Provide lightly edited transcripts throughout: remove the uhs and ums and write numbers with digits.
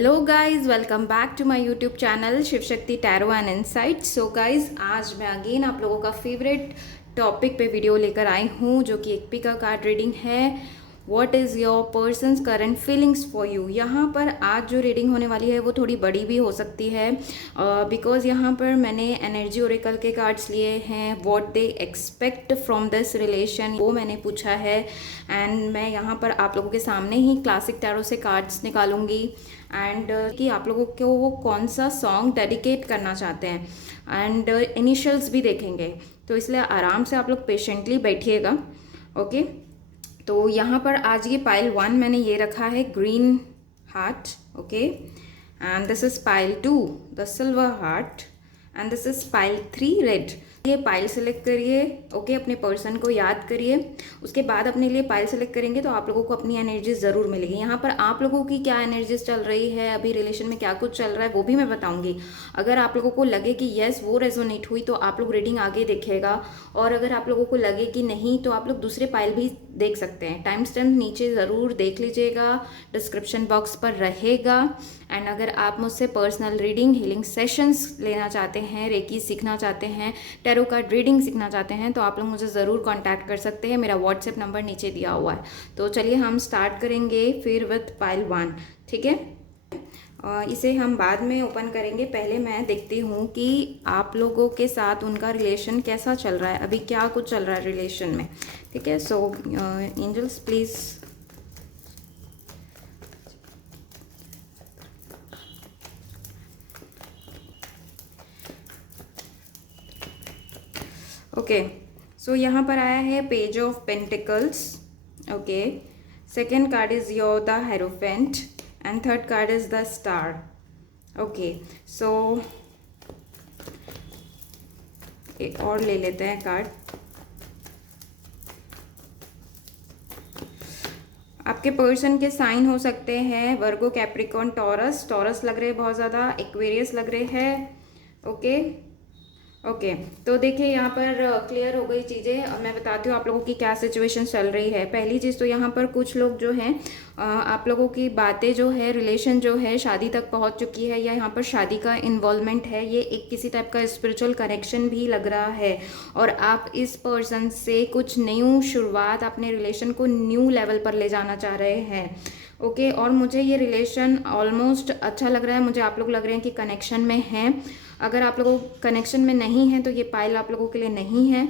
Hello guys, welcome back to my YouTube channel Shiv Shakti tarot and insight. So guys, आज मैं again आप लोगों का फेवरेट टॉपिक पे वीडियो लेकर आई हूँ, जो कि एक पिका कार्ड रीडिंग है। What is your persons current feelings for you. यहाँ पर आज जो रीडिंग होने वाली है वो थोड़ी बड़ी भी हो सकती है, बिकॉज यहाँ पर मैंने एनर्जी ओरेकल के कार्ड्स लिए हैं। What they expect from this relation, वो मैंने पूछा है। एंड मैं यहाँ पर आप लोगों के सामने ही क्लासिक टैरो से कार्ड्स निकालूंगी एंड कि आप लोगों को वो कौन सा सॉन्ग डेडिकेट करना चाहते हैं, एंड इनिशियल्स भी देखेंगे। तो इसलिए आराम से आप लोग पेशेंटली बैठिएगा। ओके, तो यहाँ पर आज ये पाइल 1 मैंने ये रखा है green heart. Okay, and this is pile 2 the silver heart, and this is pile 3 red. ये पाइल सेलेक्ट करिए। ओके, अपने पर्सन को याद करिए। उसके बाद अपने लिए पाइल सेलेक्ट करेंगे तो आप लोगों को अपनी एनर्जी ज़रूर मिलेगी। यहाँ पर आप लोगों की क्या एनर्जीज चल रही है, अभी रिलेशन में क्या कुछ चल रहा है, वो भी मैं बताऊंगी। अगर आप लोगों को लगे कि यस वो रेजोनेट हुई तो आप लोग रीडिंग आगे देखेगा, और अगर आप लोगों को लगे कि नहीं तो आप लोग दूसरे पाइल भी देख सकते हैं। टाइम स्टैम्प नीचे ज़रूर देख लीजिएगा, डिस्क्रिप्शन बॉक्स पर रहेगा। एंड अगर आप मुझसे पर्सनल रीडिंग, हीलिंग सेशंस लेना चाहते हैं, रेकी सीखना चाहते हैं, टैरो कार्ड रीडिंग सीखना चाहते हैं, तो आप लोग मुझे ज़रूर कांटेक्ट कर सकते हैं। मेरा व्हाट्सएप नंबर नीचे दिया हुआ है। तो चलिए हम स्टार्ट करेंगे फिर विथ पाइल 1। ठीक है, इसे हम बाद में ओपन करेंगे। पहले मैं देखती हूँ कि आप लोगों के साथ उनका रिलेशन कैसा चल रहा है, अभी क्या कुछ चल रहा है रिलेशन में। ठीक है, so angels please. Okay, so यहाँ पर आया है page of pentacles. Okay, second card is your the hierophant, and third card is the star. Okay, so एक और ले लेते हैं कार्ड। आपके पर्सन के साइन हो सकते हैं वर्गो, कैप्रिकॉर्न, टॉरस। टॉरस लग रहे हैं बहुत ज़्यादा, एक्वेरियस लग रहे हैं। ओके ओके, तो देखिए यहाँ पर क्लियर हो गई चीज़ें। अब मैं बताती हूँ आप लोगों की क्या सिचुएशन चल रही है। पहली चीज़ तो यहाँ पर कुछ लोग जो हैं, आप लोगों की बातें जो है, रिलेशन जो है शादी तक पहुँच चुकी है, या यहाँ पर शादी का इन्वॉल्वमेंट है। ये एक किसी टाइप का स्पिरिचुअल कनेक्शन भी लग रहा है, और आप इस पर्सन से कुछ न्यू शुरुआत, अपने रिलेशन को न्यू लेवल पर ले जाना चाह रहे हैं। ओके, और मुझे ये रिलेशन ऑलमोस्ट अच्छा लग रहा है। मुझे आप लोग लग रहे हैं कि कनेक्शन में हैं। अगर आप लोगों कनेक्शन में नहीं है तो ये पाइल आप लोगों के लिए नहीं है।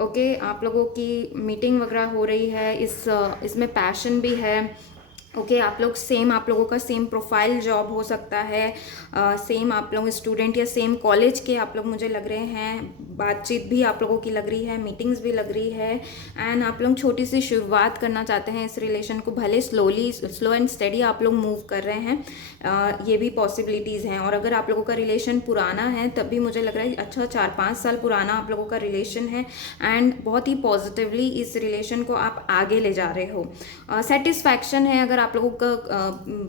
ओके, आप लोगों की मीटिंग वगैरह हो रही है, इसमें पैशन भी है। ओके, आप लोग सेम, आप लोगों का सेम प्रोफाइल जॉब हो सकता है, सेम आप लोग स्टूडेंट या सेम कॉलेज के आप लोग मुझे लग रहे हैं। बातचीत भी आप लोगों की लग रही है, मीटिंग्स भी लग रही है, एंड आप लोग छोटी सी शुरुआत करना चाहते हैं इस रिलेशन को। भले स्लो एंड स्टेडी आप लोग मूव कर रहे हैं, ये भी पॉसिबिलिटीज़ हैं। और अगर आप लोगों का रिलेशन पुराना है तब भी मुझे लग रहा है अच्छा 4-5 साल पुराना आप लोगों का रिलेशन है, एंड बहुत ही पॉजिटिवली इस रिलेशन को आप आगे ले जा रहे हो। सेटिस्फैक्शन है। अगर आप लोगों का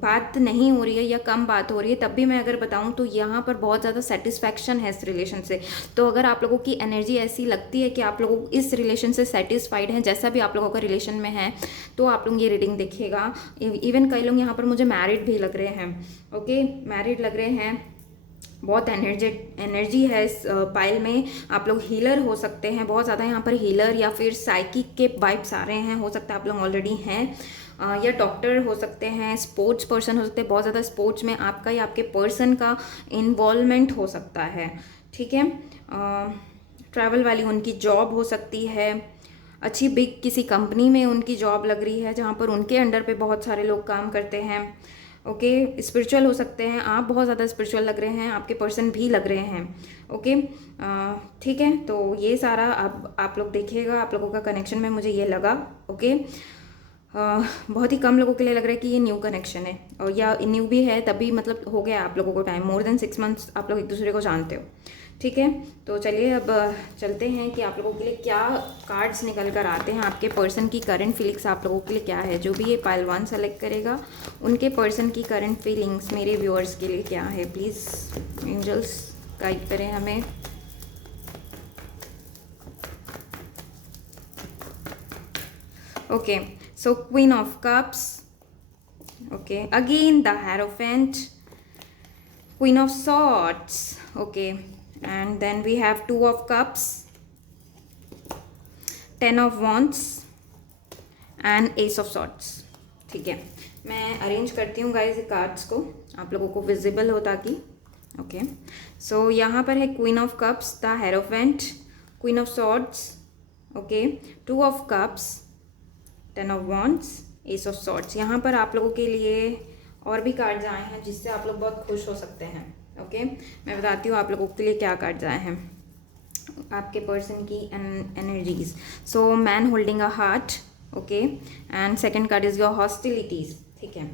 बात नहीं हो रही है या कम बात हो रही है, तब भी मैं अगर बताऊं तो यहाँ पर बहुत ज़्यादा सेटिस्फैक्शन है इस रिलेशन से। तो अगर आप लोगों की एनर्जी ऐसी लगती है कि आप लोगों इस रिलेशन से सेटिस्फाइड हैं, जैसा भी आप लोगों का रिलेशन में है, तो आप लोग ये रीडिंग देखिएगा। इवन कई लोग यहाँ पर मुझे मैरिड भी लग रहे हैं। ओके, मैरिड लग रहे हैं। बहुत एनर्जी है इस पाइल में। आप लोग हीलर हो सकते हैं, बहुत ज़्यादा यहाँ पर हीलर, या फिर साइकिक के वाइब्स आ रहे हैं। हो सकता है आप लोग ऑलरेडी हैं, या डॉक्टर हो सकते हैं, स्पोर्ट्स पर्सन हो सकते हैं। बहुत ज़्यादा स्पोर्ट्स में आपका या आपके पर्सन का इन्वॉल्वमेंट हो सकता है। ठीक है, ट्रैवल वाली उनकी जॉब हो सकती है, अच्छी बिग किसी कंपनी में उनकी जॉब लग रही है, जहाँ पर उनके अंडर पे बहुत सारे लोग काम करते हैं। ओके, स्पिरिचुअल हो सकते हैं, आप बहुत ज़्यादा स्पिरिचुअल लग रहे हैं, आपके पर्सन भी लग रहे हैं। ओके, ठीक है, तो ये सारा अब आप लोग देखिएगा। आप लोगों का कनेक्शन में मुझे ये लगा। ओके, बहुत ही कम लोगों के लिए लग रहा है कि ये न्यू कनेक्शन है, और या न्यू भी है तभी मतलब हो गया आप लोगों को टाइम, मोर देन 6 मंथ्स आप लोग एक दूसरे को जानते हो। ठीक है, तो चलिए अब चलते हैं कि आप लोगों के लिए क्या कार्ड्स निकल कर आते हैं। आपके पर्सन की करंट फीलिंग्स आप लोगों के लिए क्या है। जो भी ये पाइल 1 सेलेक्ट करेगा, उनके पर्सन की करंट फीलिंग्स मेरे व्यूअर्स के लिए क्या है। प्लीज़ एंजल्स गाइड करें हमें। Okay, so Queen of Cups. Okay, again the Hierophant, Queen of Swords, okay, and then we have Two of Cups, Ten of Wands and ace of swords. ठीक है, मैं arrange करती हूँ guys cards को, आप लोगों को विजिबल हो ताकि। ओके, सो यहाँ पर है queen of cups, the hierophant, queen of swords, okay, two of cups, ten of wands, S of swords. यहाँ पर आप लोगों के लिए और भी कार्ड्स आए हैं जिससे आप लोग बहुत खुश हो सकते हैं। ओके, मैं बताती हूँ आप लोगों के लिए क्या कार्ड्स आए हैं, आपके पर्सन की energies. So man holding a heart, okay, and second card is your hostilities. ठीक है,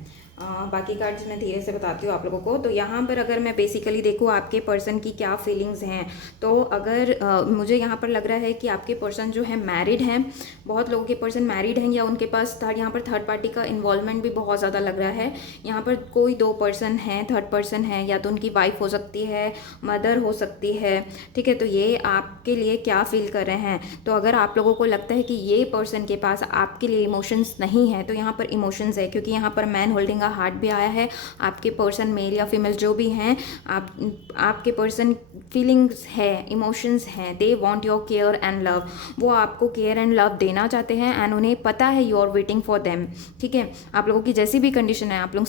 बाकी कार्ड्स मैं धीरे से बताती हूँ आप लोगों को। तो यहाँ पर अगर मैं बेसिकली देखूँ आपके पर्सन की क्या फीलिंग्स हैं, तो अगर मुझे यहाँ पर लग रहा है कि आपके पर्सन जो है मैरिड हैं, बहुत लोगों के पर्सन मैरिड हैं, या उनके पास यहाँ पर थर्ड पार्टी का इन्वॉल्वमेंट भी बहुत ज़्यादा लग रहा है। यहाँ पर कोई दो पर्सन हैं, थर्ड पर्सन है, या तो उनकी वाइफ हो सकती है, मदर हो सकती है। ठीक है, तो ये आपके लिए क्या फील कर रहे हैं। तो अगर आप लोगों को लगता है कि ये पर्सन के पास आपके लिए इमोशंस नहीं है, तो यहाँ पर इमोशंस है, क्योंकि यहाँ पर मैन होल्डिंग हार्ट भी आया है। आपके पर्सन मेल या फीमेल जो भी हैं, आपके पर्सन फीलिंग्स है, इमोशंस हैं, they want your care and love, वो आपको केयर एंड लव देना चाहते हैं, एंड उन्हें पता है you are waiting for them. ठीक है, आप लोगों की जैसी भी कंडीशन है, आप लोग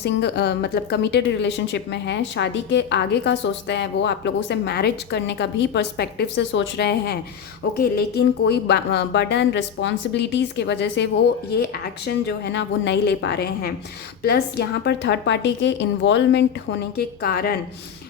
मतलब कमिटेड रिलेशनशिप में हैं, शादी के आगे का सोचते हैं, वो आप लोगों से मैरिज करने का भी पर्सपेक्टिव से सोच रहे हैं। ओके, लेकिन कोई बर्डन रिस्पॉन्सिबिलिटीज़ की वजह से वो ये एक्शन जो है ना वो नहीं ले पा रहे हैं। प्लस यहाँ पर थर्ड पार्टी के इन्वॉल्वमेंट होने के कारण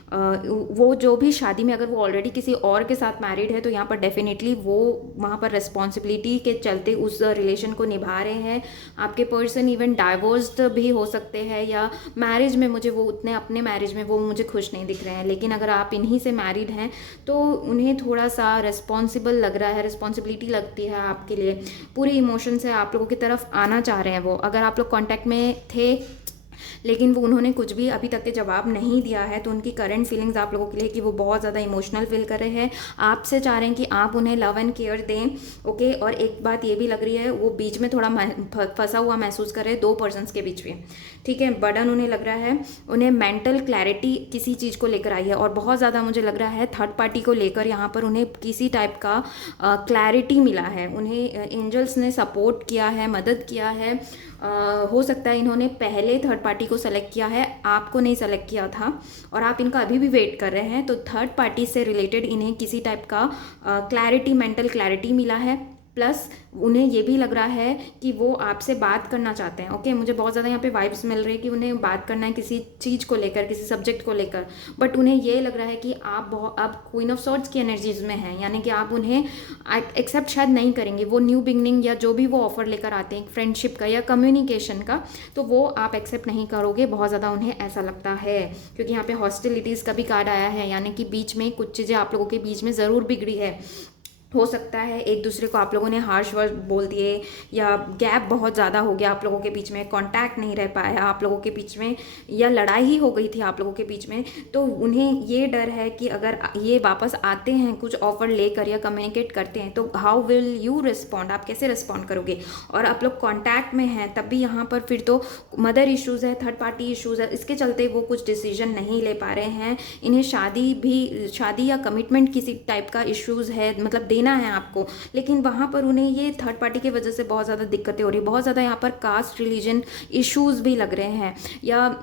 वो जो भी शादी में, अगर वो ऑलरेडी किसी और के साथ मैरिड है, तो यहाँ पर डेफिनेटली वो वहाँ पर रिस्पॉन्सिबिलिटी के चलते उस रिलेशन को निभा रहे हैं। आपके पर्सन इवन डाइवोर्स्ड भी हो सकते हैं, या मैरिज में मुझे वो उतने, अपने मैरिज में वो मुझे खुश नहीं दिख रहे हैं। लेकिन अगर आप इन्हीं से मैरिड हैं तो उन्हें थोड़ा सा रिस्पॉन्सिबल लग रहा है, रिस्पॉन्सिबिलिटी लगती है आपके लिए, पूरे इमोशन से आप लोगों की तरफ आना चाह रहे हैं वो। अगर आप लोग कॉन्टैक्ट में थे लेकिन वो उन्होंने कुछ भी अभी तक के जवाब नहीं दिया है, तो उनकी करंट फीलिंग्स आप लोगों के लिए कि वो बहुत ज़्यादा इमोशनल फील कर रहे हैं, आपसे चाह रहे हैं कि आप उन्हें लव एंड केयर दें। ओके, और एक बात ये भी लग रही है, वो बीच में थोड़ा फंसा हुआ महसूस कर रहे हैं दो पर्सन्स के बीच में। ठीक है, बर्डन उन्हें लग रहा है, उन्हें मेंटल क्लैरिटी किसी चीज़ को लेकर आई है, और बहुत ज़्यादा मुझे लग रहा है थर्ड पार्टी को लेकर यहाँ पर उन्हें किसी टाइप का क्लैरिटी मिला है। उन्हें एंजल्स ने सपोर्ट किया है, मदद किया है। हो सकता है इन्होंने पहले थर्ड पार्टी को सेलेक्ट किया है, आपको नहीं सेलेक्ट किया था, और आप इनका अभी भी वेट कर रहे हैं। तो थर्ड पार्टी से रिलेटेड इन्हें किसी टाइप का क्लैरिटी, मेंटल क्लैरिटी मिला है। प्लस उन्हें ये भी लग रहा है कि वो आपसे बात करना चाहते हैं। ओके, मुझे बहुत ज़्यादा यहाँ पे वाइब्स मिल रही है कि उन्हें बात करना है किसी चीज़ को लेकर, किसी सब्जेक्ट को लेकर, बट उन्हें ये लग रहा है कि आप क्वीन ऑफ सॉर्ड्स की एनर्जीज में हैं, यानी कि आप उन्हें एक्सेप्ट शायद नहीं करेंगे। वो न्यू बिगनिंग या जो भी वो ऑफर लेकर आते हैं, फ्रेंडशिप का या कम्युनिकेशन का, तो वो आप एक्सेप्ट नहीं करोगे, बहुत ज़्यादा उन्हें ऐसा लगता है। क्योंकि यहाँ पे हॉस्टिलिटीज़ का भी कार्ड आया है, यानी कि बीच में कुछ चीज़ें आप लोगों के बीच में ज़रूर बिगड़ी है। हो सकता है एक दूसरे को आप लोगों ने हार्श वर्ड बोल दिए, या गैप बहुत ज़्यादा हो गया आप लोगों के बीच में, कांटेक्ट नहीं रह पाया आप लोगों के बीच में, या लड़ाई ही हो गई थी आप लोगों के बीच में। तो उन्हें ये डर है कि अगर ये वापस आते हैं कुछ ऑफर लेकर या कम्युनिकेट करते हैं, तो हाउ विल यू रिस्पॉन्ड, आप कैसे रिस्पॉन्ड करोगे। और आप लोग कॉन्टैक्ट में हैं तब भी यहाँ पर फिर तो मदर इशूज़ है, थर्ड पार्टी इशूज़ है, इसके चलते वो कुछ डिसीजन नहीं ले पा रहे हैं। इन्हें शादी या कमिटमेंट किसी टाइप का इशूज़ है, मतलब देना है आपको, लेकिन वहाँ पर उन्हें ये थर्ड पार्टी की वजह से बहुत ज़्यादा दिक्कतें हो रही है। बहुत ज़्यादा यहाँ पर कास्ट रिलीजन इश्यूज़ भी लग रहे हैं, या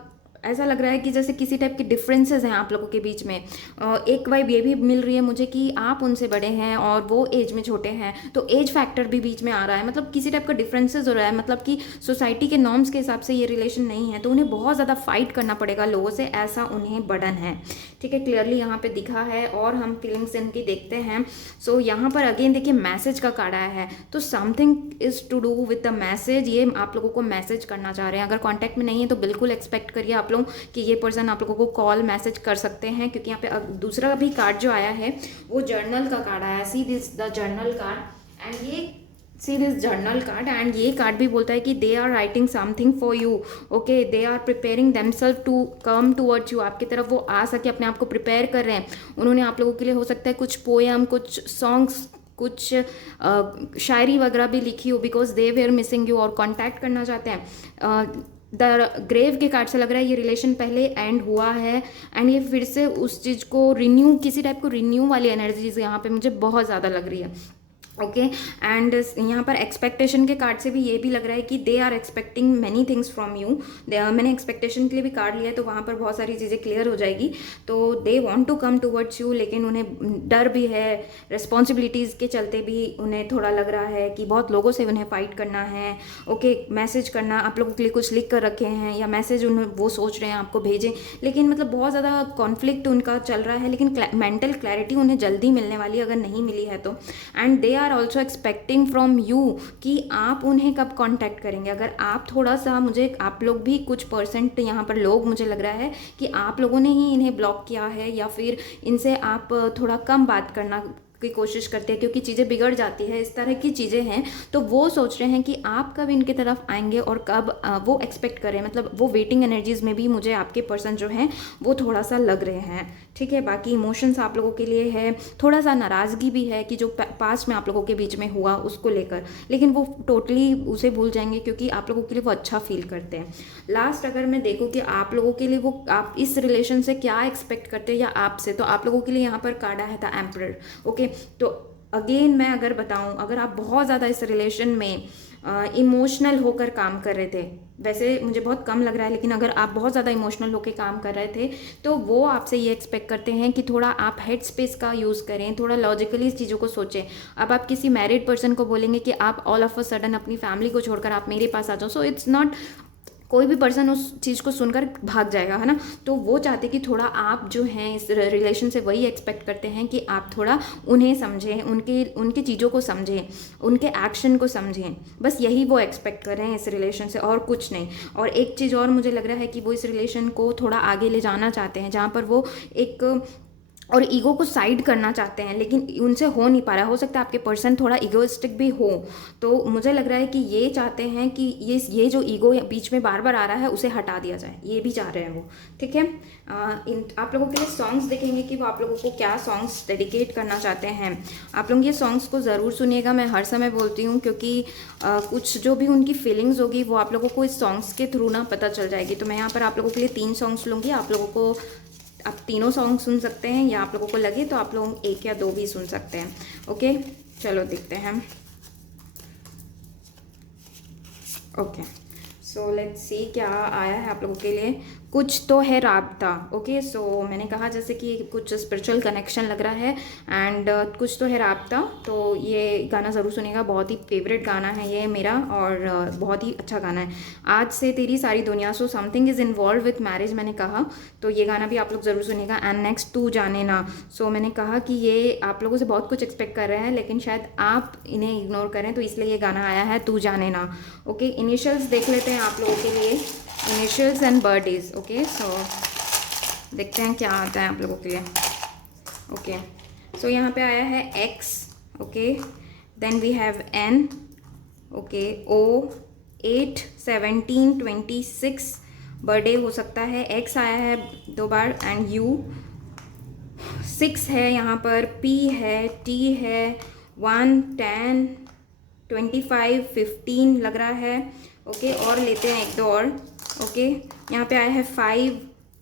ऐसा लग रहा है कि जैसे किसी टाइप के डिफरेंसेस हैं आप लोगों के बीच में। एक वाइब ये भी मिल रही है मुझे कि आप उनसे बड़े हैं और वो एज में छोटे हैं, तो एज फैक्टर भी बीच में आ रहा है, मतलब किसी टाइप का डिफरेंसेस हो रहा है, मतलब कि सोसाइटी के नॉर्म्स के हिसाब से ये रिलेशन नहीं है, तो उन्हें बहुत ज़्यादा फाइट करना पड़ेगा लोगों से, ऐसा उन्हें बर्डन है। ठीक है, क्लियरली यहाँ पे दिखा है, और हम फीलिंग्स इनकी देखते हैं। सो यहाँ पर अगेन देखिए मैसेज का कार्ड आया है, तो something is to do with the message, ये आप लोगों को मैसेज करना चाह रहे हैं। अगर कॉन्टैक्ट में नहीं है तो बिल्कुल एक्सपेक्ट करिए आप लोग कि ये पर्सन आप लोगों को कॉल मैसेज कर सकते हैं, क्योंकि यहाँ पे दूसरा भी कार्ड जो आया है वो जर्नल का कार्ड आया है। See this the journal card, and ये see this journal card, and ये कार्ड भी बोलता है कि they are writing something for you. Okay, they are preparing themselves to come towards you, आपकी तरफ वो आ सके, अपने आप को प्रिपेयर कर रहे हैं। उन्होंने आप लोगों के लिए हो सकता है कुछ पोएम, कुछ सॉन्ग्स, कुछ शायरी वगैरह भी लिखी हो, because they were missing you, और कॉन्टैक्ट करना चाहते हैं। द ग्रेव के कार्ड से लग रहा है ये रिलेशन पहले एंड हुआ है एंड ये फिर से उस चीज़ को रिन्यू, किसी टाइप को रिन्यू वाली एनर्जीज यहाँ पे मुझे बहुत ज़्यादा लग रही है। ओके एंड यहाँ पर एक्सपेक्टेशन के कार्ड से भी ये भी लग रहा है कि they are expecting many things from you. मैंने एक्सपेक्टेशन के लिए भी कार्ड लिया है, तो वहाँ पर बहुत सारी चीज़ें क्लियर हो जाएगी। तो they want to come towards you, लेकिन उन्हें डर भी है, रिस्पॉन्सिबिलिटीज़ के चलते भी उन्हें थोड़ा लग रहा है कि बहुत लोगों से उन्हें फाइट करना है। ओके मैसेज करना, आप लोगों के लिए कुछ लिख कर रखे हैं या मैसेज उन्हें वो सोच रहे हैं आपको भेजें, लेकिन मतलब बहुत ज़्यादा कॉन्फ्लिक्ट उनका चल रहा है, लेकिन मेंटल क्लैरिटी उन्हें जल्दी मिलने वाली है अगर नहीं मिली है तो। And they are also expecting from you कि आप उन्हें कब कांटेक्ट करेंगे। अगर आप थोड़ा सा, मुझे आप लोग भी कुछ परसेंट यहाँ पर लोग मुझे लग रहा है कि आप लोगों ने ही इन्हें ब्लॉक किया है या फिर इनसे आप थोड़ा कम बात करना की कोशिश करते हैं क्योंकि चीज़ें बिगड़ जाती है, इस तरह की चीज़ें हैं। तो वो सोच रहे हैं कि आप कब इनके तरफ आएंगे और कब वो एक्सपेक्ट करें, मतलब वो वेटिंग एनर्जीज में भी मुझे आपके पर्सन जो हैं वो थोड़ा सा लग रहे हैं। ठीक है, बाकी इमोशंस आप लोगों के लिए है, थोड़ा सा नाराज़गी भी है कि जो पास्ट में आप लोगों के बीच में हुआ उसको लेकर, लेकिन वो टोटली उसे भूल जाएंगे क्योंकि आप लोगों के लिए वो अच्छा फील करते हैं। लास्ट अगर मैं देखूँ कि आप लोगों के लिए वो आप इस रिलेशन से क्या एक्सपेक्ट करते हैं या आपसे, तो आप लोगों के लिए यहाँ पर कार्ड आया था एम्परर। ओके, तो अगेन मैं अगर बताऊं, अगर आप बहुत ज़्यादा इस रिलेशन में इमोशनल होकर काम कर रहे थे, वैसे मुझे बहुत कम लग रहा है, लेकिन अगर आप बहुत ज़्यादा इमोशनल होकर काम कर रहे थे तो वो आपसे ये एक्सपेक्ट करते हैं कि थोड़ा आप हेड स्पेस का यूज़ करें, थोड़ा लॉजिकली इस चीज़ों को सोचें। अब आप किसी मैरिड पर्सन को बोलेंगे कि आप ऑल ऑफ अ सडन अपनी फैमिली को छोड़कर आप मेरे पास आ जाओ, सो इट्स नॉट, कोई भी पर्सन उस चीज़ को सुनकर भाग जाएगा, है ना। तो वो चाहते कि थोड़ा आप जो हैं इस रिलेशन से वही एक्सपेक्ट करते हैं कि आप थोड़ा उन्हें समझें, उनके चीज़ों को समझें, उनके एक्शन को समझें, बस यही वो एक्सपेक्ट कर रहे हैं इस रिलेशन से और कुछ नहीं। और एक चीज़ और मुझे लग रहा है कि वो इस रिलेशन को थोड़ा आगे ले जाना चाहते हैं, जहाँ पर वो एक और ईगो को साइड करना चाहते हैं, लेकिन उनसे हो नहीं पा रहा। हो सकता है आपके पर्सन थोड़ा ईगोइस्टिक भी हो, तो मुझे लग रहा है कि ये चाहते हैं कि ये जो ईगो बीच में बार बार आ रहा है उसे हटा दिया जाए, ये भी चाह रहे हैं वो। ठीक है, आप लोगों के लिए सॉन्ग्स देखेंगे कि वो आप लोगों को क्या सॉन्ग्स डेडिकेट करना चाहते हैं। आप लोग ये सॉन्ग्स को ज़रूर सुनिएगा, मैं हर समय बोलती हूँ, क्योंकि कुछ जो भी उनकी फीलिंग्स होगी वो आप लोगों को इस सॉन्ग्स के थ्रू ना पता चल जाएगी। तो मैं यहाँ पर आप लोगों के लिए 3 सॉन्ग्स लूँगी, आप लोगों को, आप तीनों सॉन्ग सुन सकते हैं या आप लोगों को लगे तो आप लोग 1 या 2 भी सुन सकते हैं। ओके, चलो देखते हैं। ओके, सो लेट्स सी क्या आया है आप लोगों के लिए। कुछ तो है राब्ता। ओके, सो मैंने कहा जैसे कि कुछ स्पिरिचुअल कनेक्शन लग रहा है एंड कुछ तो है राब्ता, तो ये गाना ज़रूर सुनिएगा, बहुत ही फेवरेट गाना है ये मेरा और बहुत ही अच्छा गाना है। आज से तेरी सारी दुनिया, so something is involve with marriage मैंने कहा, तो ये गाना भी आप लोग ज़रूर सुनिएगा। एंड नेक्स्ट तू जाने ना, सो मैंने कहा कि ये आप लोगों से बहुत कुछ एक्सपेक्ट कर रहे हैं लेकिन शायद आप इन्हें इग्नोर करें, तो इसलिए ये गाना आया है तू जाने ना। ओके, इनिशियल्स देख लेते हैं आप लोगों के लिए, इनिशियल्स एंड बर्थडेज। ओके, सो देखते हैं क्या आता है आप लोगों के लिए। ओके, सो यहाँ पे आया है X. Okay, then we have N. Okay, O 8 17 26 birthday हो सकता है। एक्स आया है 2 बार एंड यू 6 है यहाँ पर, पी है, टी है, 1 10 25 15 लग रहा है। ओके, और लेते हैं 1 2 और। ओके, यहाँ पे आया है 5।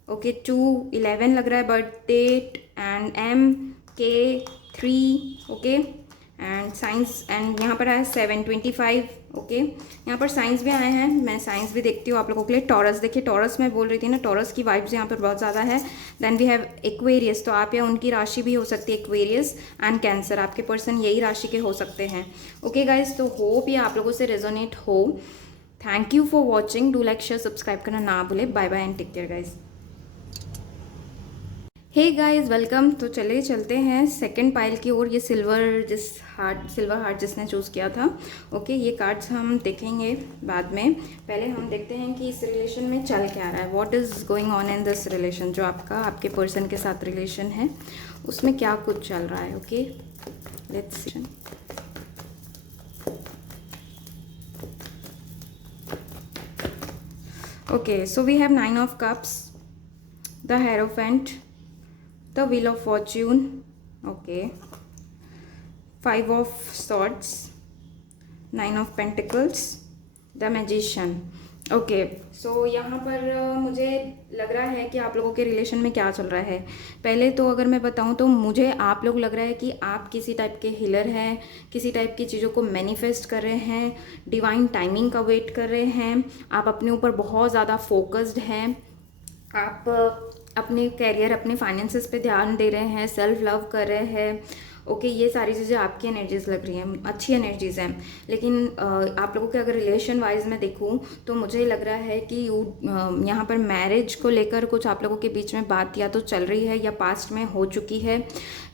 ओके, 2 11 लग रहा है बर्थ डेट एंड एम के 3। ओके, एंड साइंस, एंड यहाँ पर आया 7 25। ओके, यहाँ पर साइंस भी आए हैं, मैं साइंस भी देखती हूँ आप लोगों के लिए। टॉरस, देखिए टॉरस मैं बोल रही थी ना, टॉरस की वाइब्स यहाँ पर बहुत ज़्यादा है। देन वी हैव एक्वेरियस, तो आप या उनकी राशि भी हो सकती है एक्वेरियस, एंड कैंसर, आपके पर्सन यही राशि के हो सकते हैं। ओके गाइज, तो होप ये आप लोगों से रेजोनेट हो। Thank you for watching, do like share subscribe करना ना भूले। Bye bye and take care guys. Hey guys, welcome. तो चले चलते हैं सेकंड पाइल की ओर। ये सिल्वर हार्ट जिसने चूज़ किया था। ओके, ये कार्ड्स हम देखेंगे बाद में, पहले हम देखते हैं कि इस रिलेशन में चल क्या रहा है, what is going on in this relation. जो आपके पर्सन के साथ रिलेशन है उसमें क्या कुछ चल रहा है। Okay, let's see. Okay, so we have 9 of cups, the Hierophant, the Wheel of Fortune, okay, 5 of Swords, 9 of Pentacles, the Magician. Okay. So यहाँ पर मुझे लग रहा है कि आप लोगों के रिलेशन में क्या चल रहा है। पहले तो अगर मैं बताऊँ तो मुझे आप लोग लग रहा है कि आप किसी टाइप के हीलर हैं, किसी टाइप की चीज़ों को मैनिफेस्ट कर रहे हैं, डिवाइन टाइमिंग का वेट कर रहे हैं, आप अपने ऊपर बहुत ज़्यादा फोकस्ड हैं, आप अपने कैरियर, अपने फाइनेंसेस पे ध्यान दे रहे हैं, सेल्फ लव कर रहे हैं। ओके, ये सारी चीज़ें आपकी एनर्जीज लग रही हैं, अच्छी एनर्जीज हैं। लेकिन आप लोगों के अगर रिलेशन वाइज में देखूँ तो मुझे लग रहा है कि यहाँ पर मैरिज को लेकर कुछ आप लोगों के बीच में बात या तो चल रही है या पास्ट में हो चुकी है,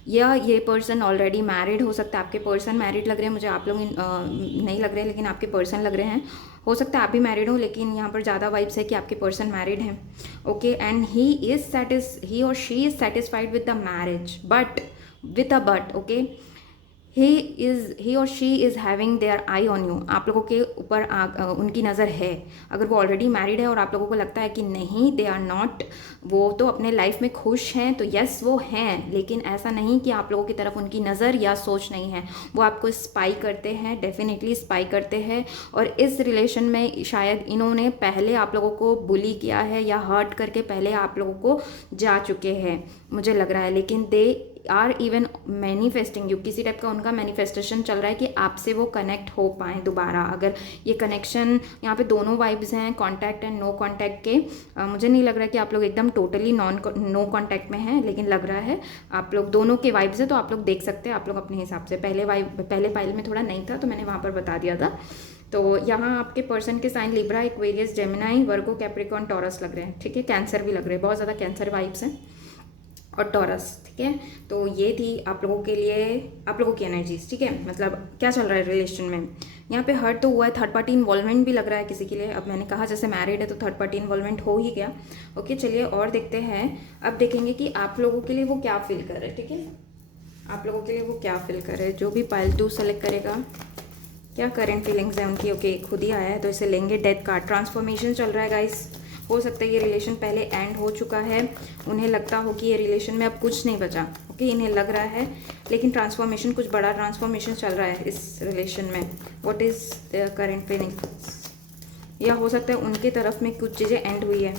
या ये पर्सन ऑलरेडी मैरिड हो सकता है। आपके पर्सन मैरिड लग रहे हैं मुझे, आप लोग नहीं लग रहे हैं, लेकिन आपके पर्सन लग रहे हैं। हो सकता है आप भी मैरिड हो, लेकिन यहाँ पर ज़्यादा वाइब्स है कि आपके पर्सन मैरिड हैं। ओके, एंड ही और she is satisfied with the marriage, but with a but, okay, he or she is having their eye on you। आप लोगों के ऊपर उनकी नज़र है। अगर वो ऑलरेडी मैरिड है और आप लोगों को लगता है कि नहीं, दे आर नॉट, वो तो अपने लाइफ में खुश हैं, तो यस वो हैं, लेकिन ऐसा नहीं कि आप लोगों की तरफ उनकी नज़र या सोच नहीं है। वो आपको स्पाई करते हैं, डेफिनेटली स्पाई करते हैं। और इस रिलेशन में शायद इन्होंने पहले आप लोगों को बुली किया है या हर्ट करके पहले आप लोगों को जा चुके हैं, मुझे लग रहा है। लेकिन they are even manifesting you, किसी टाइप का उनका मैनिफेस्टेशन चल रहा है कि आपसे वो कनेक्ट हो पाएँ दोबारा। अगर ये कनेक्शन, यहाँ पे दोनों वाइब्स हैं, कॉन्टैक्ट एंड नो कॉन्टैक्ट के। मुझे नहीं लग रहा है कि आप लोग एकदम टोटली नो कॉन्टैक्ट में हैं, लेकिन लग रहा है आप लोग दोनों के वाइब्स है, तो आप लोग देख सकते हैं आप लोग अपने हिसाब से। पहले पाइल में थोड़ा नहीं था तो मैंने वहाँ पर बता दिया था। तो यहाँ आपके पर्सन के साइन लिब्रा, एक्वेरियस, जेमिनाई, वर्गो, कैप्रिकॉर्न, टॉरस लग रहे हैं, ठीक है। कैंसर भी लग रहे हैं, बहुत ज़्यादा कैंसर वाइब्स हैं और टॉरस, ठीक है। तो ये थी आप लोगों के लिए आप लोगों की एनर्जीज, ठीक है। मतलब क्या चल रहा है रिलेशन में। यहाँ पे हर्ट तो हुआ है, थर्ड पार्टी इन्वॉल्वमेंट भी लग रहा है किसी के लिए। अब मैंने कहा जैसे मैरिड है तो थर्ड पार्टी इन्वॉल्वमेंट हो ही गया। ओके, चलिए और देखते हैं। अब देखेंगे कि आप लोगों के लिए वो क्या फील कर रहे हैं, ठीक है। आप लोगों के लिए वो क्या फील कर रहे हैं। जो भी पाइल 2 सेलेक्ट करेगा, क्या करेंट फीलिंग्स हैं उनकी। ओके, खुद ही आया है तो इसे लेंगे। डेथ कार्ड, ट्रांसफॉर्मेशन चल रहा है गाइस। हो सकता है ये रिलेशन पहले एंड हो चुका है, उन्हें लगता हो कि ये रिलेशन में अब कुछ नहीं बचा। ओके, इन्हें लग रहा है, लेकिन ट्रांसफॉर्मेशन, कुछ बड़ा ट्रांसफॉर्मेशन चल रहा है इस रिलेशन में। What is their current feelings. या हो सकता है उनके तरफ में कुछ चीज़ें एंड हुई है,